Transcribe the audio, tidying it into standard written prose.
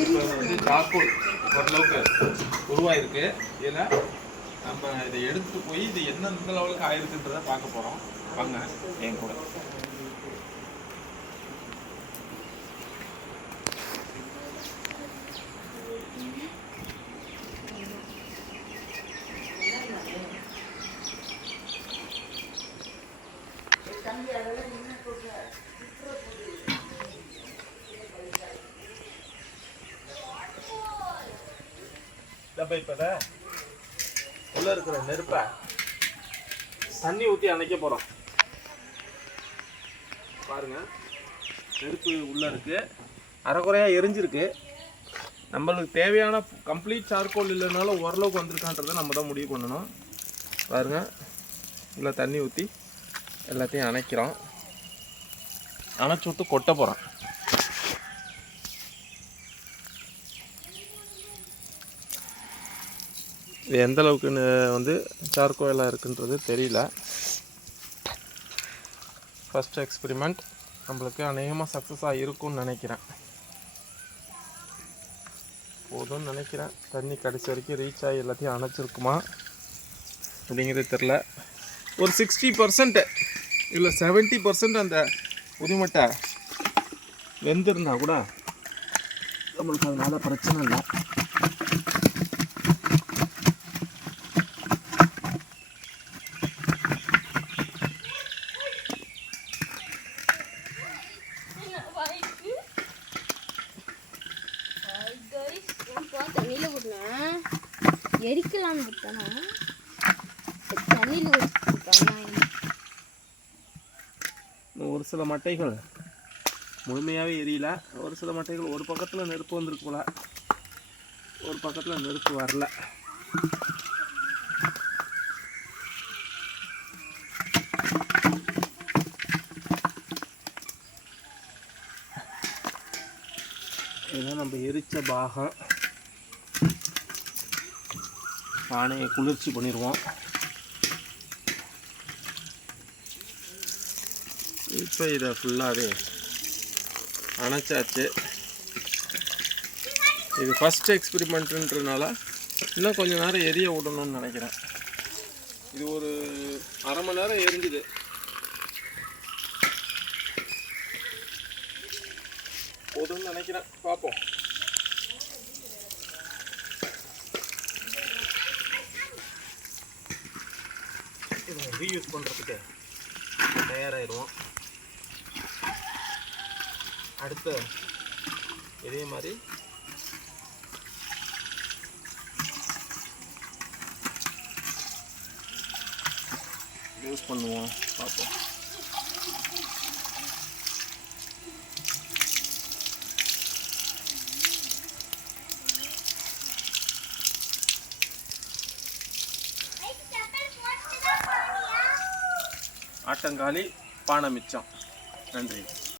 இப்போ வந்து சார்கோல் ஓரளவுக்கு உருவாயிருக்கு. இதில் நம்ம இதை எடுத்துட்டு போய் இது எந்த லெவலுக்கு ஆயிருக்குன்றதை பார்க்க போகிறோம். வாங்க என் கூட. இப்போ உள்ள இருக்கிற நெருப்பை தண்ணி ஊற்றி அணைக்க போகிறோம். பாருங்க, நெருப்பு உள்ளே இருக்குது, அரைக்குறையாக எரிஞ்சிருக்கு. நம்மளுக்கு தேவையான கம்ப்ளீட் சார்கோல் இல்லைனாலும் ஓரளவுக்கு வந்திருக்கான்றதை நம்ம தான் முடிவு பண்ணணும். பாருங்க, உள்ள தண்ணி ஊற்றி எல்லாத்தையும் அணைக்கிறோம். அணைச்சி விட்டு கொட்ட போகிறோம். இது எந்த அளவுக்குன்னு வந்து சார்கோலாக இருக்குன்றது தெரியல. ஃபஸ்ட் எக்ஸ்பெரிமெண்ட் நம்மளுக்கு அநேகமாக சக்ஸஸாக இருக்கும்னு நினைக்கிறேன். போதும்னு நினைக்கிறேன். தண்ணி கடைசி வரைக்கும் ரீச் ஆகி எல்லாத்தையும் அணைச்சிருக்குமா அப்படிங்கிறது தெரில. ஒரு 60% இல்லை 70% அந்த உரிமட்டை வெந்திருந்தா கூட நம்மளுக்கு அதனால பிரச்சனை இல்லை. எரிக்கலான்னு விட்டானா தண்ணியில் ஒரு சில மட்டைகள் முழுமையாகவே எரியல. ஒரு சில மட்டைகள் ஒரு பக்கத்தில் நெருப்பு வந்திருக்கு போல, ஒரு பக்கத்தில் நெருப்பு வரல. இதுதான் நம்ம எரிச்ச பாகம். பானையை குளிர்ச்சி பண்ணிடுவோம். இப்போ இதை ஃபுல்லாகவே அணைச்சாச்சு. இது ஃபஸ்ட் எக்ஸ்பெரிமெண்ட்டுன்றதுனால இன்னும் கொஞ்சம் நேரம் எரிய விடணும்னு நினைக்கிறேன். இது ஒரு அரை மணி நேரம் எரிஞ்சுது. போதும்னு நினைக்கிறேன். பார்ப்போம். ரீயூஸ் பண்ணுறதுக்கு தயாராகிடுவோம். அடுத்து இதே மாதிரி யூஸ் பண்ணுவோம். பார்ப்போம். ஆட்டங்காலி பானை மிச்சம். நன்றி.